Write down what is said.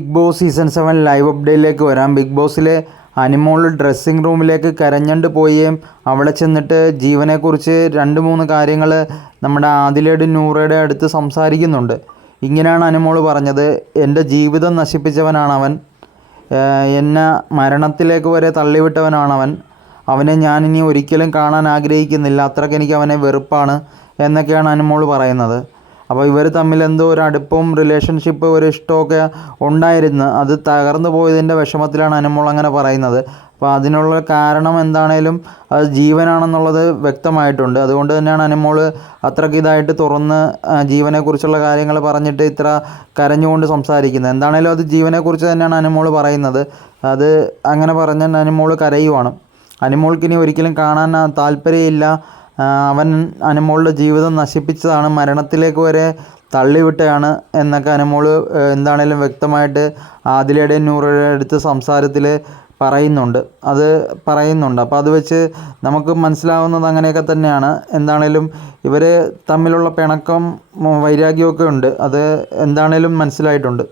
Bigg Boss season seven live അപ്ഡേറ്റിലേക്ക് വരാം. Big ബോസിലെ Animol dressing റൂമിലേക്ക് കരഞ്ഞണ്ട് പോയേം. അവിടെ ചെന്നിട്ട് ജീവനെക്കുറിച്ച് രണ്ട് മൂന്ന് കാര്യങ്ങൾ നമ്മുടെ ആദിലയുടെ നൂറയുടെ അടുത്ത് സംസാരിക്കുന്നുണ്ട്. ഇങ്ങനെയാണ് അനിമോൾ പറഞ്ഞത്. എന്റെ ജീവിതം നശിപ്പിച്ചവനാണ് അവൻ എന്നെ മരണത്തിലേക്ക് വരെ തള്ളിവിട്ടവനാണവൻ. അവനെ ഞാൻ ഇനി ഒരിക്കലും കാണാൻ ആഗ്രഹിക്കുന്നില്ല. അത്രയ്ക്ക് എനിക്ക് അവനെ വെറുപ്പാണ് എന്നൊക്കെയാണ് അനുമോൾ പറയുന്നത്. അപ്പോൾ ഇവർ തമ്മിൽ എന്തോ ഒരു അടുപ്പവും റിലേഷൻഷിപ്പ് ഒരു ഇഷ്ടമൊക്കെ ഉണ്ടായിരുന്നു. അത് തകർന്നു പോയതിന്റെ വിഷമത്തിലാണ് അനുമോൾ അങ്ങനെ പറയുന്നത്. അപ്പോൾ അതിനുള്ള കാരണം എന്താണേലും അത് ജീവനാണെന്നുള്ളത് വ്യക്തമായിട്ടുണ്ട്. അതുകൊണ്ട് തന്നെയാണ് അനുമോൾ അത്രയ്ക്ക് ഇതായിട്ട് തുറന്ന് ജീവനെക്കുറിച്ചുള്ള കാര്യങ്ങൾ പറഞ്ഞിട്ട് ഇത്ര കരഞ്ഞുകൊണ്ട് സംസാരിക്കുന്നത്. എന്താണേലും അത് ജീവനെക്കുറിച്ച് തന്നെയാണ് അനുമോൾ പറയുന്നത്. അത് അങ്ങനെ പറഞ്ഞാൽ അനുമോൾ കരയുവാണ്. അനുമോൾക്ക് ഇനി ഒരിക്കലും കാണാൻ താല്പര്യമില്ല. അവൻ അനുമോളുടെ ജീവിതം നശിപ്പിച്ചതാണ്. മരണത്തിലേക്ക് വരെ തള്ളിവിട്ടയാണ് എന്നൊക്കെ അനുമോൾ എന്താണേലും വ്യക്തമായിട്ട് ആദിലയുടെയും നൂറുടെ അടുത്ത് സംസാരത്തിൽ പറയുന്നുണ്ട്. അത് പറയുന്നുണ്ട്. അപ്പോൾ അത് വെച്ച് നമുക്ക് മനസ്സിലാവുന്നത് അങ്ങനെയൊക്കെ തന്നെയാണ്. എന്താണേലും ഇവർ തമ്മിലുള്ള പിണക്കം വൈരാഗ്യമൊക്കെ ഉണ്ട്. അത് എന്താണേലും മനസ്സിലായിട്ടുണ്ട്.